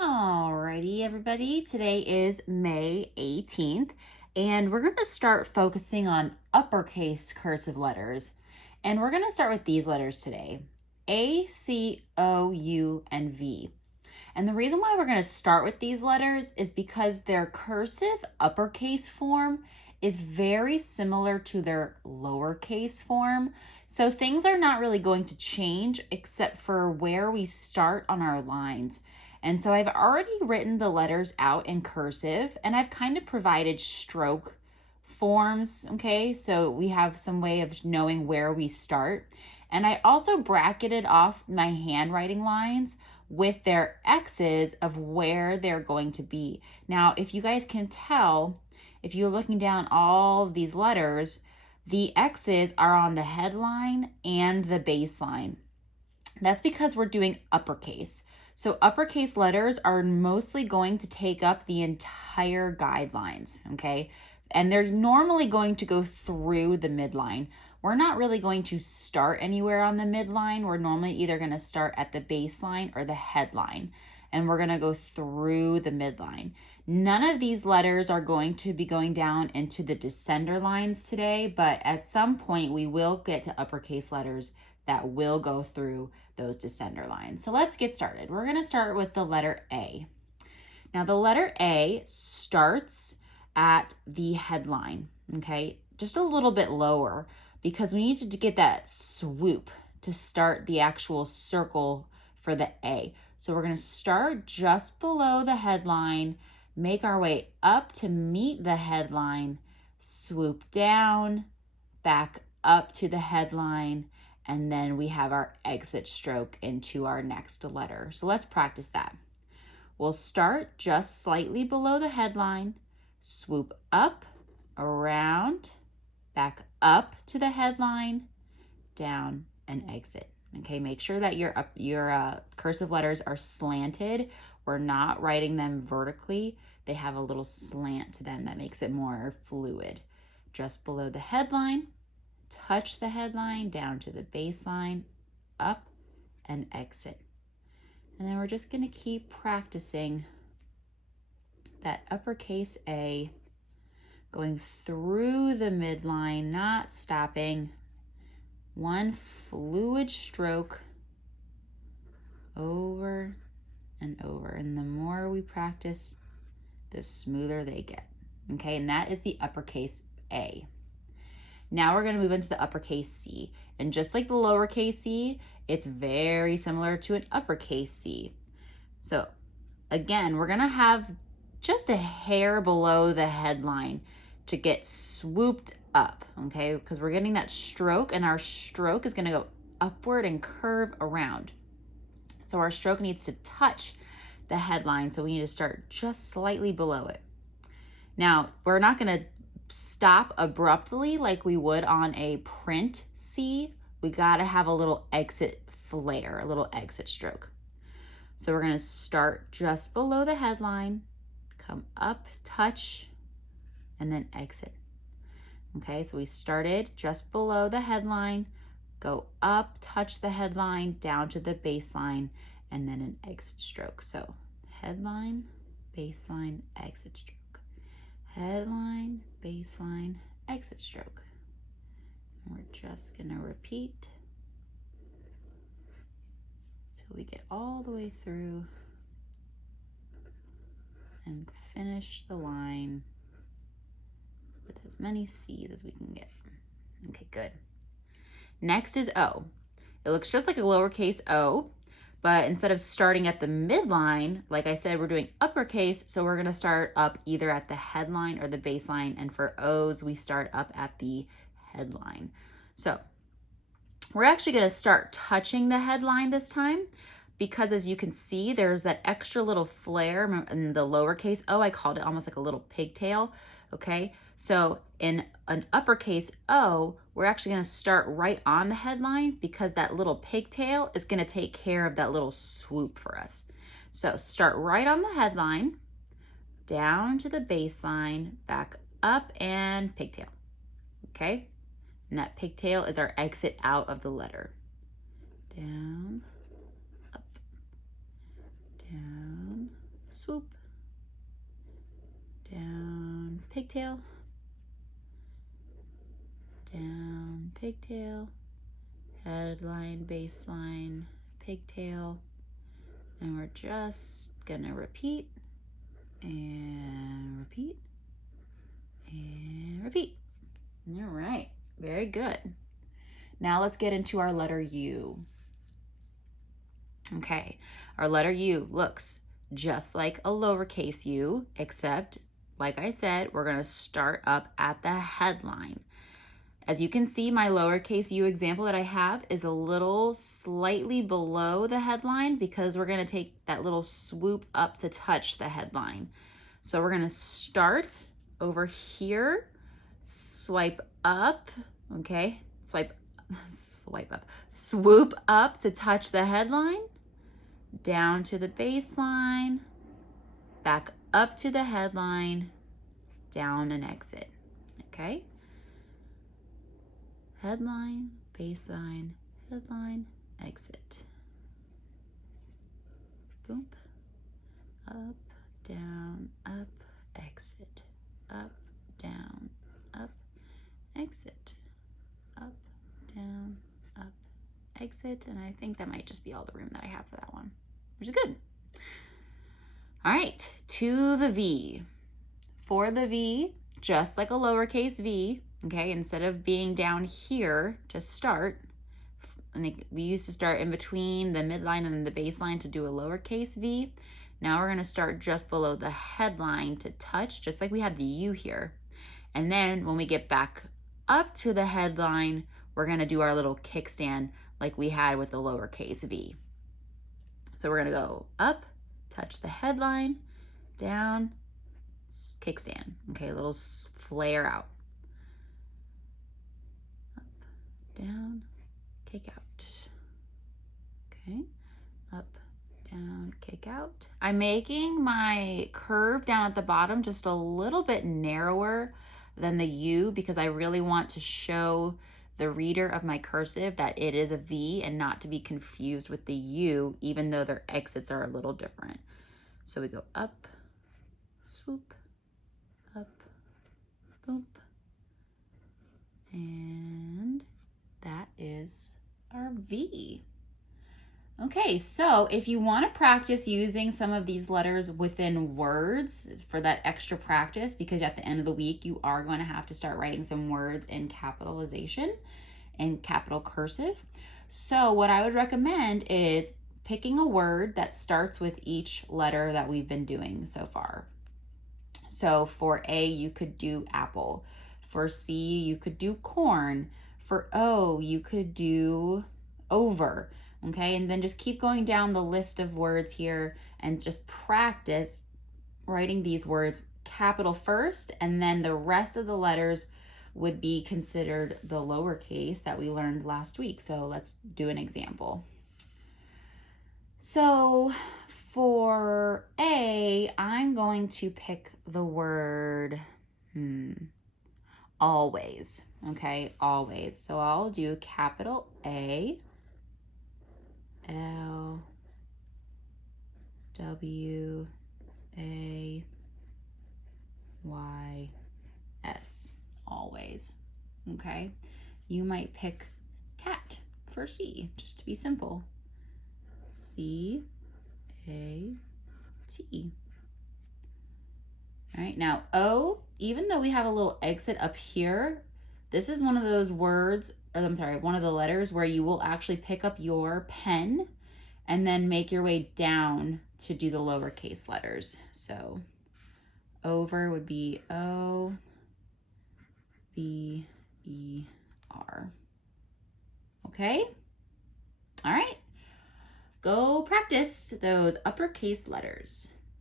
Alrighty, everybody. Today is May 18th, and we're going to start focusing on uppercase cursive letters. And we're going to start with these letters today: A, C, O, U, and V. And the reason why we're going to start with these letters is because their cursive uppercase form is very similar to their lowercase form. So things are not really going to change except for where we start on our lines. And so I've already written the letters out in cursive, and I've kind of provided stroke forms, okay? So we have some way of knowing where we start. And I also bracketed off my handwriting lines with their X's of where they're going to be. Now, if you guys can tell, if you're looking down all of these letters, the X's are on the headline and the baseline. That's because we're doing uppercase. So uppercase letters are mostly going to take up the entire guidelines, okay? And they're normally going to go through the midline. We're not really going to start anywhere on the midline. We're normally either going to start at the baseline or the headline, and we're going to go through the midline. None of these letters are going to be going down into the descender lines today, but at some point we will get to uppercase letters that will go through those descender lines. So let's get started. We're going to start with the letter A. Now the letter A starts at the headline, okay? Just a little bit lower because we need to get that swoop to start the actual circle for the A. So we're going to start just below the headline, make our way up to meet the headline, swoop down, back up to the headline, and then we have our exit stroke into our next letter. So let's practice that. We'll start just slightly below the headline, swoop up, around, back up to the headline, down, and exit. Okay, make sure that your cursive letters are slanted. We're not writing them vertically. They have a little slant to them that makes it more fluid. Just below the headline, touch the headline, down to the baseline, up, and exit. And then we're just going to keep practicing that uppercase A, going through the midline, not stopping. One fluid stroke over and over. And the more we practice, the smoother they get. Okay, and that is the uppercase A. Now we're going to move into the uppercase C. And just like the lowercase c, it's very similar to an uppercase C. So again, we're going to have just a hair below the headline to get swooped up, okay? Because we're getting that stroke, and our stroke is going to go upward and curve around. So our stroke needs to touch the headline, so we need to start just slightly below it. Now, we're not going to stop abruptly like we would on a print C. We got to have a little exit flare, a little exit stroke. So we're going to start just below the headline, come up, touch, and then exit. Okay, so we started just below the headline, go up, touch the headline, down to the baseline, and then an exit stroke. So headline, baseline, exit stroke. Headline, baseline, exit stroke. And we're just going to repeat till we get all the way through and finish the line with as many C's as we can get. Okay, good. Next is O. It looks just like a lowercase o, but instead of starting at the midline, like I said, we're doing uppercase, so we're going to start up either at the headline or the baseline, and for O's, we start up at the headline. So we're actually going to start touching the headline this time, because as you can see, there's that extra little flare in the lowercase o. I called it almost like a little pigtail, okay? So in an uppercase O, we're actually going to start right on the headline, because that little pigtail is going to take care of that little swoop for us. So start right on the headline, down to the baseline, back up, and pigtail, okay? And that pigtail is our exit out of the letter. Down, up, down, swoop, down, pigtail, down, pigtail, headline, baseline, pigtail, and we're just gonna repeat and repeat and repeat. All right, very good. Now let's get into our letter U. Okay, our letter U looks just like a lowercase u, except, like I said, we're gonna start up at the headline. As you can see, my lowercase u example that I have is a little slightly below the headline because we're gonna take that little swoop up to touch the headline. So we're gonna start over here, swipe up, okay? Swipe up, swoop up to touch the headline, down to the baseline, back up to the headline, down and exit, okay? Headline, baseline, headline, exit. Boom. Up, down, up, exit. Up, down, up, exit. Up, down, up, exit. And I think that might just be all the room that I have for that one, which is good. All right, to the V. For the V, just like a lowercase v, okay, instead of being down here to start, we used to start in between the midline and the baseline to do a lowercase v. Now we're gonna start just below the headline to touch, just like we had the U here. And then when we get back up to the headline, we're gonna do our little kickstand like we had with the lowercase v. So we're gonna go up, touch the headline, down, kickstand, okay, a little flare out. Up, down, kick out. Okay, up, down, kick out. I'm making my curve down at the bottom just a little bit narrower than the U because I really want to show the reader of my cursive that it is a V and not to be confused with the U, even though their exits are a little different. So we go up, swoop, up, boop, and that is our V. Okay, so if you want to practice using some of these letters within words for that extra practice, because at the end of the week you are going to have to start writing some words in capitalization and capital cursive. So what I would recommend is picking a word that starts with each letter that we've been doing so far. So for A, you could do apple. For C, you could do corn. For O, you could do over. Okay, and then just keep going down the list of words here and just practice writing these words capital first, and then the rest of the letters would be considered the lowercase that we learned last week. So let's do an example. So for A, I'm going to pick the word always, okay, always. So I'll do capital A, L, W, A, Y, S, always, okay? You might pick cat for C, just to be simple. C, A, T. All right, now O, even though we have a little exit up here, this is one of those words, or I'm sorry, one of the letters where you will actually pick up your pen and then make your way down to do the lowercase letters. So over would be O, B, E, R. Okay? All right. Go practice those uppercase letters.